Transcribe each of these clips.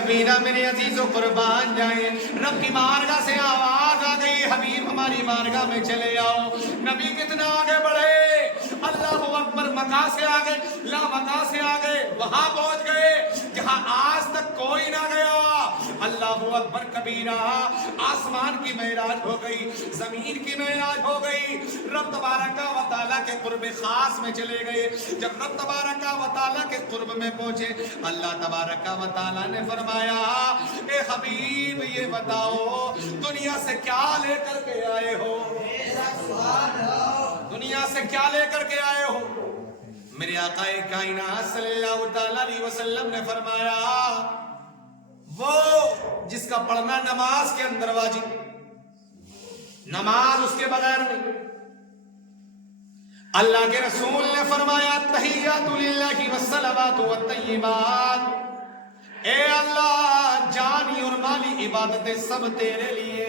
کبیرہ میرے عزیزوں قربان جائیں، رب کی بارگاہ سے آواز آ گئی، حبیب ہماری بارگاہ میں چلے آؤ۔ نبی کتنا آگے بڑھے، اللہ اکبر، مکہ سے آگے، لا مکہ سے آگے، وہاں پہنچ گئے جہاں آج تک کوئی نہ گیا۔ اللہ اکبر کبیرہ، آسمان کی معراج ہو گئی، زمین کی معراج ہو گئی، رب تبارک و تعالیٰ کے قرب خاص میں چلے گئے۔ جب رب تبارک و تعالیٰ کے قرب میں پہنچے، اللہ تبارک و تعالیٰ نے فرمایا، اے حبیب یہ بتاؤ دنیا سے کیا لے کر کے آئے ہو؟ دنیا سے کیا لے کر کے آئے ہو؟ میرے آقا کائنات صلی اللہ تعالیٰ علیہ وسلم نے فرمایا، وہ جس کا پڑھنا نماز کے اندر واجب، نماز اس کے بغیر نہیں۔ اللہ کے رسول نے فرمایا، تحیات للہ والصلوات والطیبات، اے اللہ جانی اور مالی عبادتیں سب تیرے لیے۔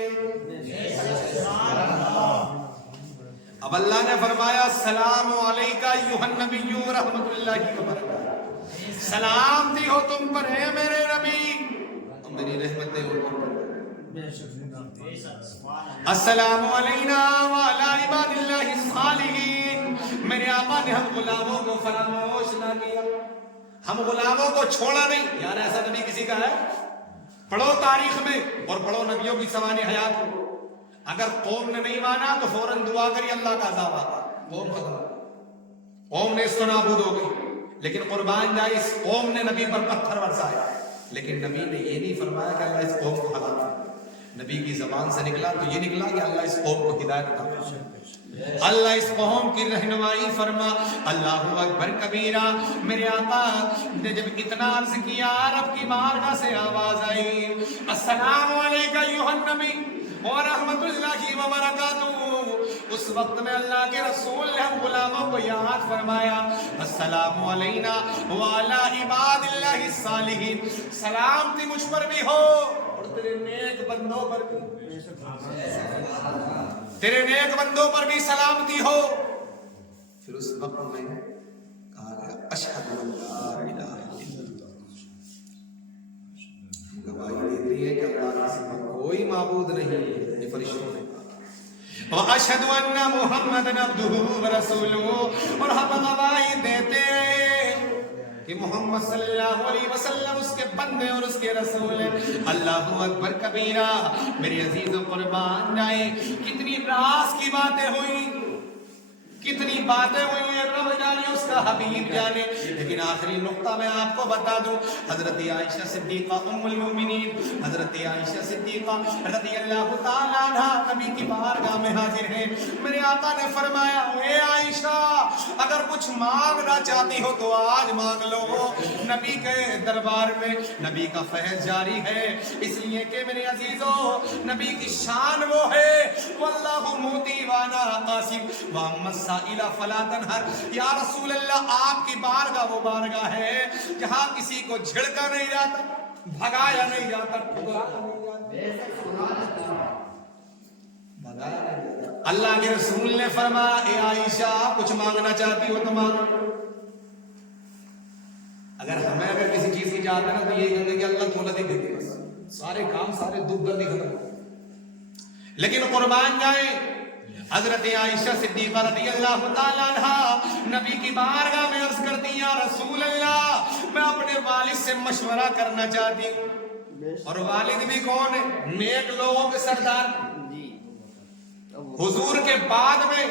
اب اللہ نے فرمایا، السلام علیکہ ایھا النبی ورحمۃ اللہ وبرکاتہ، سلامتی ہو تم پر اے میرے نبی، اور میری رحمتیں ہو تم پر۔ السلام علینا وعلی عباد اللہ الصالحین، میرے آقا نے ہم غلاموں کو فراموش نہ کیا، ہم غلاموں کو چھوڑا نہیں۔ یار ایسا نبی کسی کا ہے؟ پڑھو تاریخ میں اور پڑھو نبیوں کی سوانح حیات کو۔ اگر قوم نے نہیں مانا تو فوراً دعا کری اللہ کا عذاب آتا، قوم ختم، قوم نے اس کو نابود ہو گئی۔ لیکن قربان جائے، اس قوم نے نبی پر پتھر برسایا، لیکن نبی نے یہ نہیں فرمایا کہ اللہ اس قوم کو ہلاک کرے۔ نبی کی زبان سے نکلا تو یہ نکلا کہ اللہ اس قوم کو ہدایت عطا فرما، اللہ اس قوم کی رہنمائی فرما۔ اللہ اکبر کبیرہ، میرے آقا نے جب اتنا عرض کیا، رب کی بارگاہ سے آواز آئی، السلام علیکہ ایھا النبی ورحمۃ اللہ وبرکاتہ۔ اس وقت میں اللہ کے رسول نے ہم غلاموں کو یاد فرمایا، السلام علینا وعلی عباد اللہ الصالحین، سلامتی مجھ پر بھی ہو اور تیرے نیک بندوں پر بھی، تیرے نیک بندوں پر بھی سلامتی ہو۔ پھر اس وقت میں کہا گیا، اشہد ان لا الہ الا اللہ، گواہی دیتی ہے کہ اللہ کے سوا کوئی معبود نہیں، یہ فرشتوں نے کہا، واشہد ان محمدًا عبدہ ورسولہ، اور ہم گواہی دیتے ہیں کہ محمد صلی اللہ علیہ وسلم اس کے بندے اور اس کے رسول ہیں۔ اللہ اکبر کبیرہ، میری عزیزوں قربان جائیں، کتنی راز کی باتیں ہوئی، کتنی باتیں ہوئی ہیں، رب جانے اس کا حبیب جانے۔ لیکن آخری نقطہ میں آپ کو بتا دوں، حضرت عائشہ صدیقہ ام المؤمنین، حضرت عائشہ صدیقہ رضی اللہ تعالیٰ عنہا نبی کی بارگاہ میں حاضر ہیں۔ میرے آقا نے فرمایا، اے عائشہ اگر کچھ مانگنا چاہتی ہو تو آج مانگ لو۔ نبی کے دربار میں نبی کا فیض جاری ہے، اس لیے کہ میرے عزیزوں نبی کی شان وہ ہے، واللہ موتی وانا قاسم وامت سائلہ فلا تنہر۔ یا رسول اللہ، آپ کی بارگاہ وہ بارگاہ ہے جہاں کسی کو جھڑکا نہیں جاتا، بھگایا نہیں جاتا، اللہ کے رسول نے فرمایا، اے عائشہ کچھ مانگنا چاہتی ہو تو مانگ۔ اگر کسی چیز کی چاہتے ہیں نا تو یہی کہیں گے کہ اللہ دولت ہی دیتے، بس سارے کام، سارے دکھ درد ہی ختم۔ لیکن قربان جائیں، حضرت عائشہ صدیقہ رضی اللہ تعالیٰ عنہا نبی کی بارگاہ میں عرض کرتی، یا رسول اللہ میں اپنے والد سے مشورہ کرنا چاہتی ہوں، اور والد بھی کون ہے؟ نیک لوگوں کے سردار۔ حضور کے بعد میں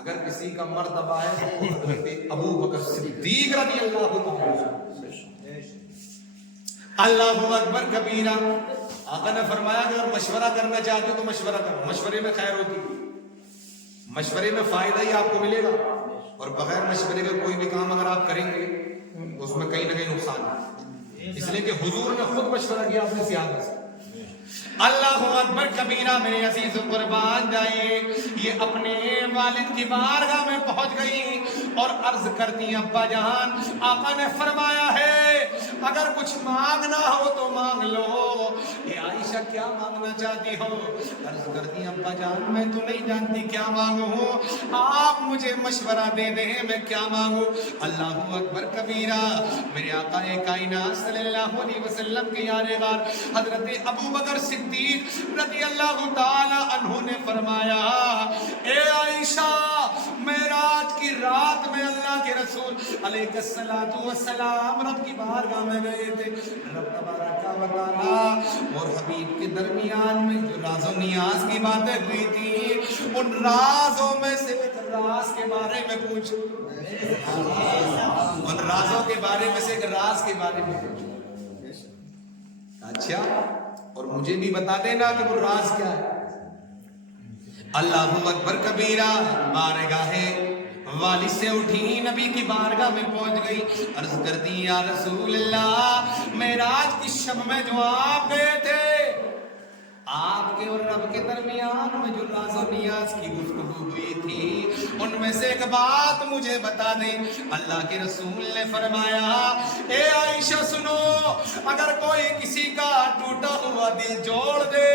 اگر کسی کا مرتبہ ہے تو حضرت ابو بکر صدیق رضی اللہ تعالیٰ۔ اللہ اکبر کبیرہ، آقا نے فرمایا کہ اگر مشورہ کرنا چاہتے ہو تو مشورہ کرو، مشورے میں خیر ہوتی ہے، مشورے میں فائدہ ہی آپ کو ملے گا، اور بغیر مشورے کے کوئی بھی کام اگر آپ کریں گے تو اس میں کہیں نہ کہیں نقصان ہے، اس لیے کہ حضور نے خود مشورہ کیا اپنے صحابہ سے۔ اللہ اکبر کبیرہ، میرے عزیز قربان جائیں، یہ اپنے والد کی بارگاہ میں پہنچ گئی اور عرض کرتی، ابا جان آقا نے فرمایا ہے اگر کچھ مانگنا ہو تو مانگ لو۔ اے عائشہ کیا مانگنا چاہتی ہو؟ عرض کرتی ابا جان میں تو نہیں جانتی کیا مانگوں، آپ مجھے مشورہ دے دیں میں کیا مانگوں۔ اللہ اکبر کبیرہ، میرے آقا کائنات صلی اللہ علیہ وسلم کے یار غار حضرت ابو بکر صدیق رضی اللہ تعالی عنہ نے فرمایا اے عائشہ معراج کی رات میں اللہ کے رسول علیہ الصلوۃ والسلام رب کی بارگاہ میں گئے تھے۔ رب تبارک و تعالی اور حبیب کے درمیان میں جو راز و نیاز کی باتیں ہوئی تھی ان رازوں میں سے ایک راز کے بارے میں پوچھو، ان رازوں کے بارے میں سے ایک راز کے بارے میں پوچھو۔ اچھا اور مجھے بھی بتا دینا کہ وہ راز کیا ہے۔ اللہ اکبر کبیرہ، بارگاہ والد سے اٹھی نبی کی بارگاہ میں پہنچ گئی، عرض کرتی یا رسول اللہ معراج کی شب میں جو آپ گئے تھے آپ کے اور رب کے درمیان میں جو راز و نیاز کی گفتگو ہوئی تھی ان میں سے ایک بات مجھے بتا دیں۔ اللہ کے رسول نے فرمایا اے عائشہ سنو، اگر کوئی کسی کا ٹوٹا ہوا دل جوڑ دے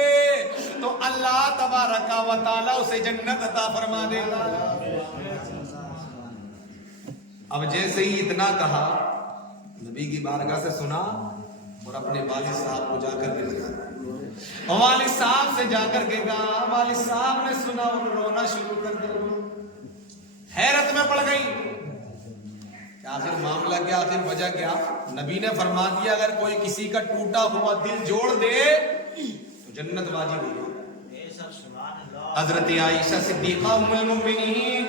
تو اللہ تبارک و تعالی اسے جنت عطا فرما دے گا۔ اب جیسے ہی اتنا کہا نبی کی بارگاہ سے سنا اور اپنے والد صاحب کو جا کر کے لگا، والد صاحب سے جا کر کے کہا، والد صاحب نے سنا اور رونا شروع کر دیا، حیرت میں پڑ گئی کہ آخر معاملہ کیا، آخر وجہ کیا۔ نبی نے فرما دیا اگر کوئی کسی کا ٹوٹا ہوا دل جوڑ دے تو جنت واجب ہوگی۔ حضرت عائشہ صدیقہ ام المؤمنین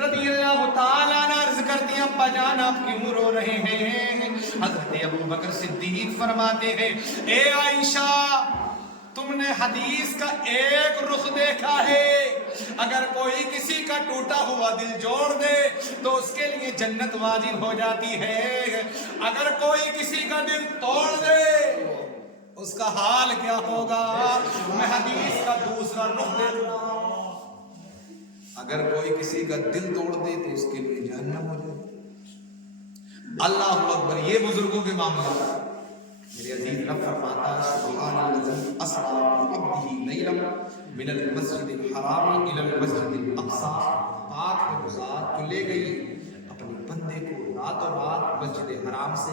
رضی اللہ تعالیٰ عنہ عرض کرتی ہیں ابا جان آپ کیوں رو رہے ہیں؟ حضرت ابو بکر صدیق فرماتے ہیں اے عائشہ تم نے حدیث کا ایک رخ دیکھا ہے، اگر کوئی کسی کا ٹوٹا ہوا دل جوڑ دے تو اس کے لیے جنت واجب ہو جاتی ہے، اگر کوئی کسی کا دل توڑ دے اس کا حال کیا ہوگا؟ میں حدیث کا دوسرا رخ دیکھ رہا ہوں، اگر کوئی کسی کا دل توڑ دے تو اس کے لیے جہنم ہو جائے۔ اللہ اکبر، یہ بزرگوں کے معاملہ۔ میرے عزیز رب فرماتا ہے سبحان الذی اسری بعبدہ لیلا من المسجد الحرام الی المسجد الاقصی، پاک ہے وہ ذات جو لے گئی اپنے بندے کو راتوں رات مسجد حرام سے